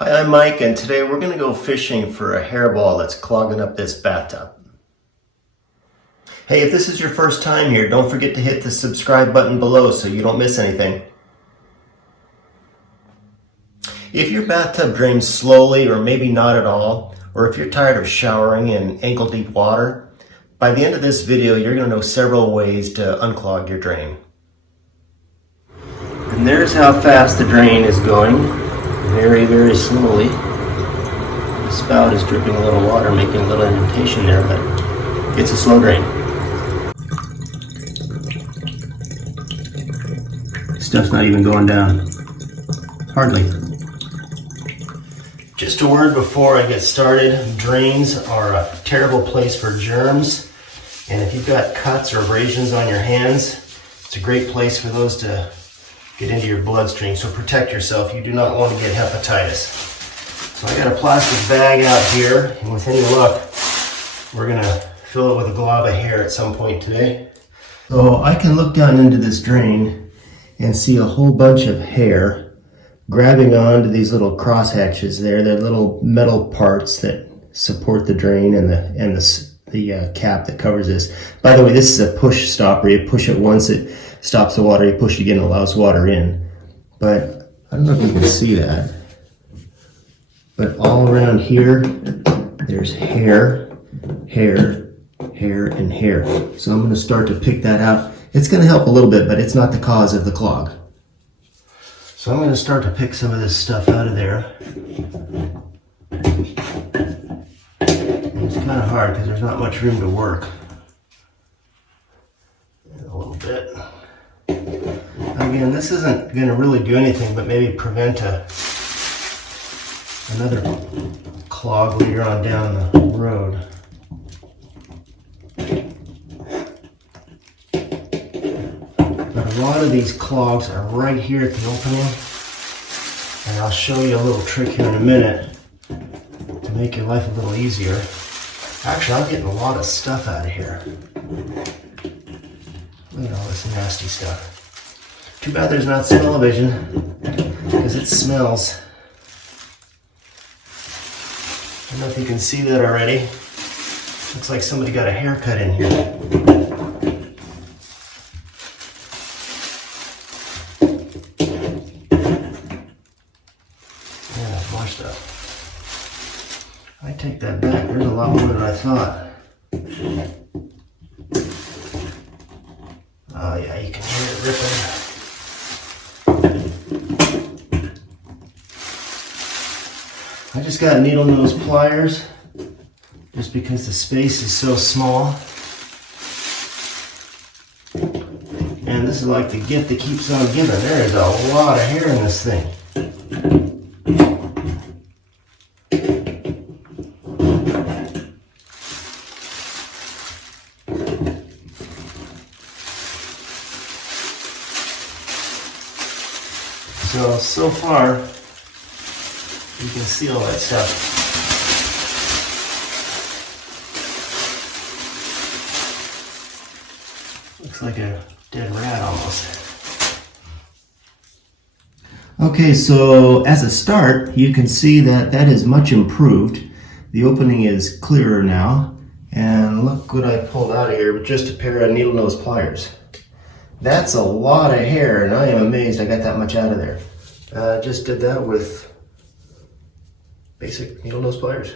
Hi, I'm Mike, and today we're going to go fishing for a hairball that's clogging up this bathtub. Hey, if this is your first time here, don't forget to hit the subscribe button below so you don't miss anything. If your bathtub drains slowly or maybe not at all, or if you're tired of showering in ankle-deep water, by the end of this video you're going to know several ways to unclog your drain. And there's how fast the drain is going. Very, very slowly. The spout is dripping a little water, making a little indentation there, but it's a slow drain. Stuff's not even going down. Hardly. Just a word before I get started. Drains are a terrible place for germs, and if you've got cuts or abrasions on your hands, it's a great place for those to get into your bloodstream, so protect yourself. You do not want to get hepatitis. So I got a plastic bag out here, and with any luck, we're gonna fill it with a glob of hair at some point today. So I can look down into this drain and see a whole bunch of hair grabbing onto these little cross hatches there. They're little metal parts that support the drain and the cap that covers this. By the way, this is a push stopper. You push it once, it stops the water. You push it again, it allows water in. But I don't know if you can see that. But all around here, there's hair, hair, hair, and hair. So I'm going to start to pick that out. It's going to help a little bit, but it's not the cause of the clog. So I'm going to start to pick some of this stuff out of there. It's kind of hard because there's not much room to work. A little bit. Again, this isn't going to really do anything but maybe prevent another clog later on down the road. But a lot of these clogs are right here at the opening, and I'll show you a little trick here in a minute to make your life a little easier. Actually, I'm getting a lot of stuff out of here. Look at all this nasty stuff. Too bad there's not smell-o-vision, because it smells. I don't know if you can see that already. Looks like somebody got a haircut in here. Yeah, more stuff. I take that back. There's a lot more than I thought. Oh yeah, you can hear it ripping. I just got needle nose pliers just because the space is so small. And this is like the gift that keeps on giving. There is a lot of hair in this thing. So far, you can see all that stuff. Looks like a dead rat almost. Okay, so as a start, you can see that that is much improved. The opening is clearer now. And look what I pulled out of here with just a pair of needle nose pliers. That's a lot of hair, and I am amazed I got that much out of there. Just did that with basic needle nose pliers.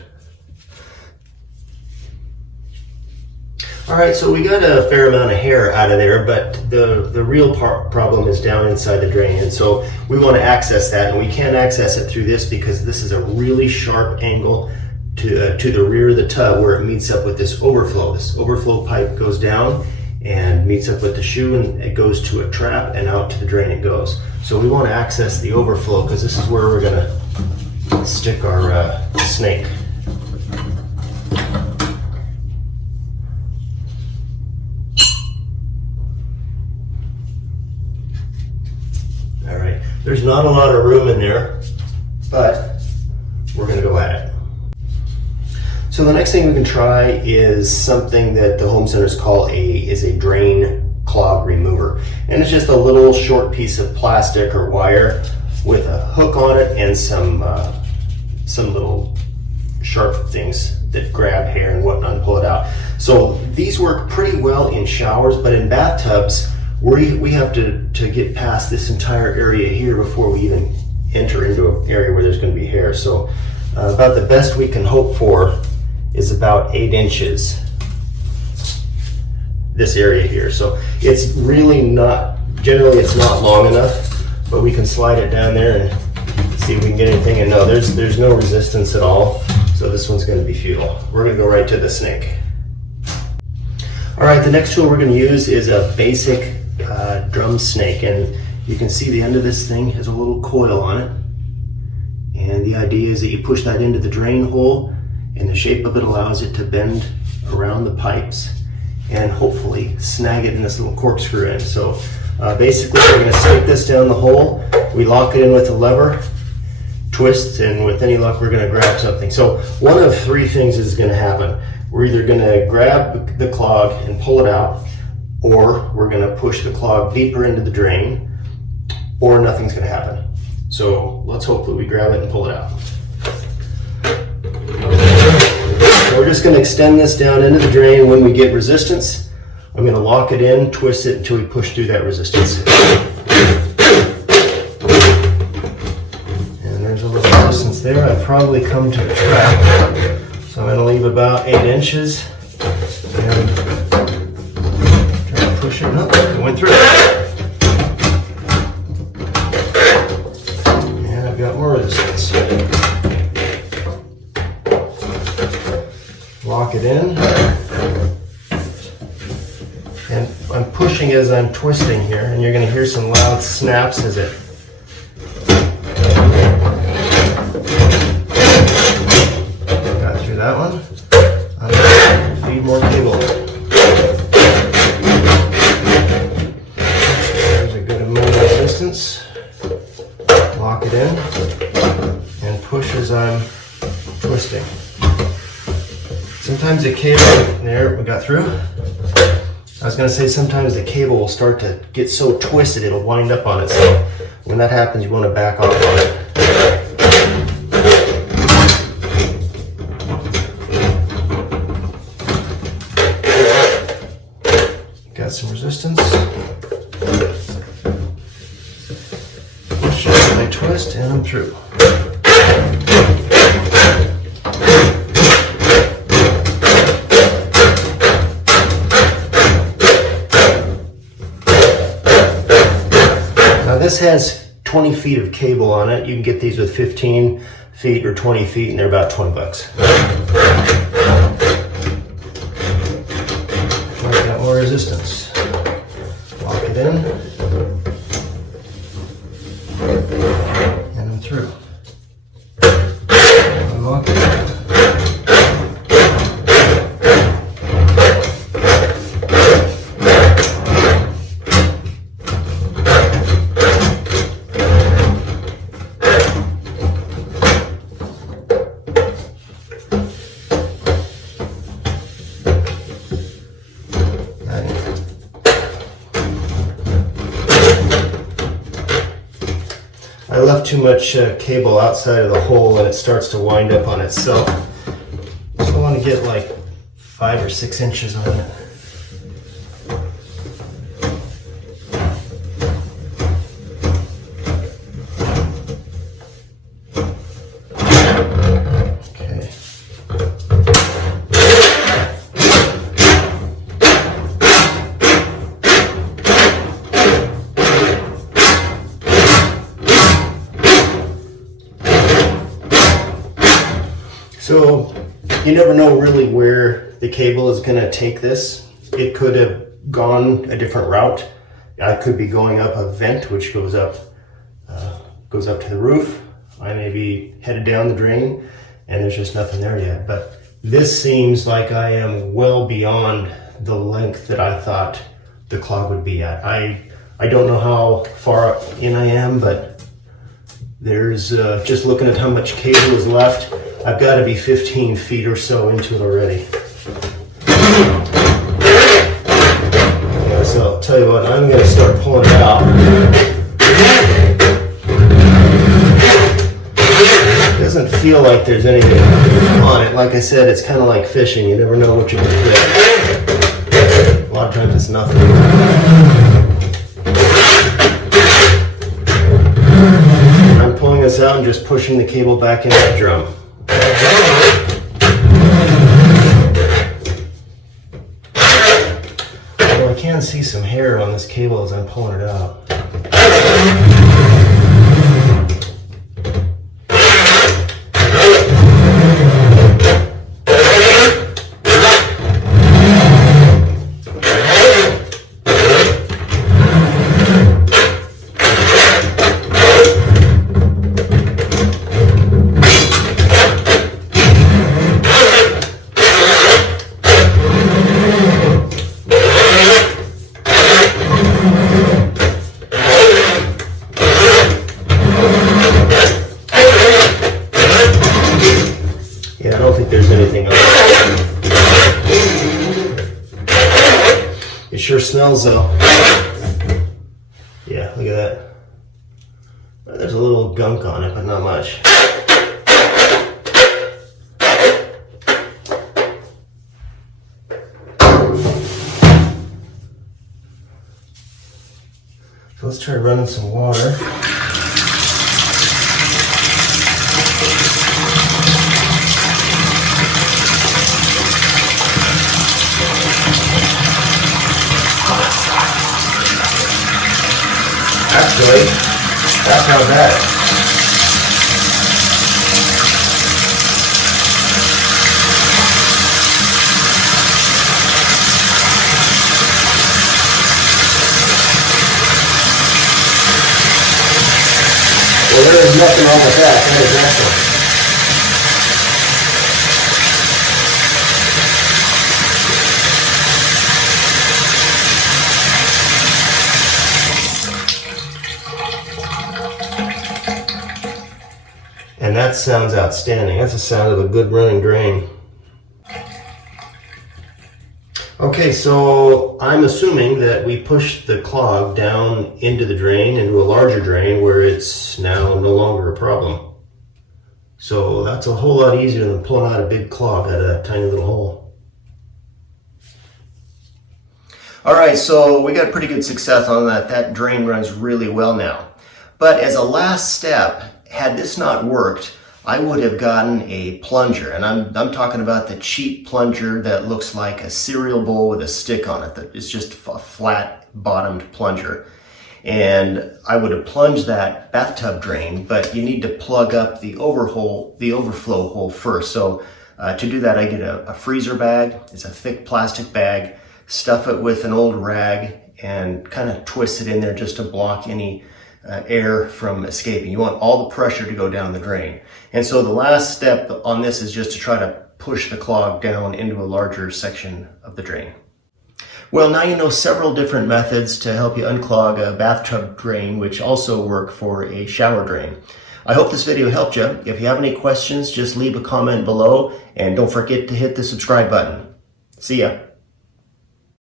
Alright, so we got a fair amount of hair out of there, but the real problem is down inside the drain, and so we want to access that, and we can't access it through this because this is a really sharp angle to the rear of the tub where it meets up with this overflow. This overflow pipe goes down and meets up with the shoe, and it goes to a trap, and out to the drain it goes. So we want to access the overflow because this is where we're going to stick our snake. All right, there's not a lot of room in there, but we're going to go at it. So the next thing we can try is something that the home centers call a drain clog remover. And it's just a little short piece of plastic or wire with a hook on it and some some little sharp things that grab hair and whatnot and pull it out. So these work pretty well in showers, but in bathtubs, we have to get past this entire area here before we even enter into an area where there's going to be hair. So about the best we can hope for is about 8 inches, this area here. So it's really not, generally it's not long enough, but we can slide it down there and see if we can get anything. And no, there's no resistance at all. So this one's going to be futile. We're going to go right to the snake. All right, the next tool we're going to use is a basic drum snake, and you can see the end of this thing has a little coil on it. And the idea is that you push that into the drain hole, and the shape of it allows it to bend around the pipes and hopefully snag it in this little corkscrew end. So basically we're going to stick this down the hole, we lock it in with a lever, twist, and with any luck we're going to grab something. So one of 3 things is going to happen. We're either going to grab the clog and pull it out, or we're going to push the clog deeper into the drain, or nothing's going to happen. So let's hope that we grab it and pull it out. So we're just going to extend this down into the drain. When we get resistance, I'm going to lock it in, twist it until we push through that resistance. And there's a little resistance there. I've probably come to the trap. So I'm going to leave about 8 inches and try to push it up. It went through. And I've got more resistance. Lock it in. And I'm pushing as I'm twisting here, and you're going to hear some loud snaps as it that one. I'm going to feed more cable. There's a good amount of resistance. Lock it in and push as I'm twisting. Sometimes the cable, there, we got through. I was going to say sometimes the cable will start to get so twisted it'll wind up on itself. When that happens, you want to back off on it. Got some resistance. Push it, I twist, and I'm through. Now this has 20 feet of cable on it. You can get these with 15 feet or 20 feet, and they're about 20 bucks. More resistance. Lock it in. And I'm through. Unlock it. I left too much cable outside of the hole and it starts to wind up on itself. So I want to get like 5 or 6 inches on it. Okay. So you never know really where the cable is going to take this. It could have gone a different route. I could be going up a vent which goes up to the roof. I may be headed down the drain and there's just nothing there yet. But this seems like I am well beyond the length that I thought the clog would be at. I don't know how far in I am, but there's just looking at how much cable is left, I've got to be 15 feet or so into it already. So I'll tell you what, I'm going to start pulling it out. doesn't feel like there's anything on it. Like I said, it's kind of like fishing. You never know what you're going to get. A lot of times it's nothing. I'm pulling this out and just pushing the cable back into the drum. Although I can see some hair on this cable as I'm pulling it out. Yeah, I don't think there's anything on it. It sure smells though. Yeah, look at that. There's a little gunk on it, but not much. So let's try running some water. Actually, that's not bad. Well, there is nothing wrong with that. That is excellent. And that sounds outstanding. That's the sound of a good running drain. Okay, so I'm assuming that we pushed the clog down into the drain, into a larger drain where it's now no longer a problem. So that's a whole lot easier than pulling out a big clog out of that tiny little hole. All right, so we got pretty good success on that. That drain runs really well now. But as a last step, had this not worked, I would have gotten a plunger, and I'm talking about the cheap plunger that looks like a cereal bowl with a stick on it. That it's just a flat-bottomed plunger, and I would have plunged that bathtub drain. But you need to plug up the overflow hole first. So to do that, I get a freezer bag. It's a thick plastic bag. Stuff it with an old rag and kind of twist it in there just to block any air from escaping. You want all the pressure to go down the drain. And so the last step on this is just to try to push the clog down into a larger section of the drain. Well, now you know several different methods to help you unclog a bathtub drain, which also work for a shower drain. I hope this video helped you. If you have any questions, just leave a comment below, and don't forget to hit the subscribe button. See ya.